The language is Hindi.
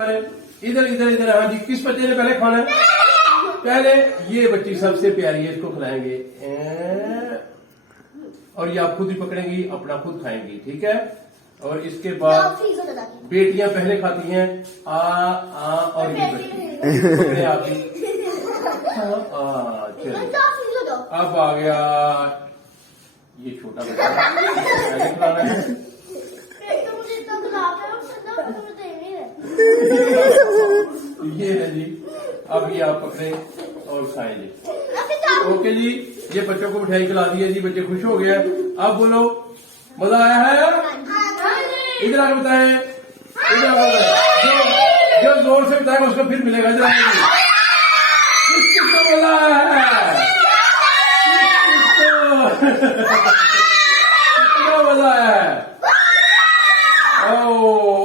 इधर इधर इधर। हाँ जी, किस बच्चे ने पहले खाना है? पहले ये बच्ची सबसे प्यारी है, इसको खिलाएंगे। और ये आप खुद ही पकड़ेंगी, अपना खुद खाएंगी, ठीक है। और इसके बाद बेटियां पहले खाती हैं और ये बच्चे आप ही। चलिए अब आ गया ये छोटा बच्चा, पहले खिलाना है। ये है जी, अब ये आप पकड़े और खाएंगे। ओके जी, ये बच्चों को मिठाई खिला दी है जी, बच्चे खुश हो गए। अब बोलो मजा आया है? इधर आके बताए, इधर आके जो जोर से बताएगा उसको फिर मिलेगा। जरा किसको मजा आया है? कितना मजा आया है? ओ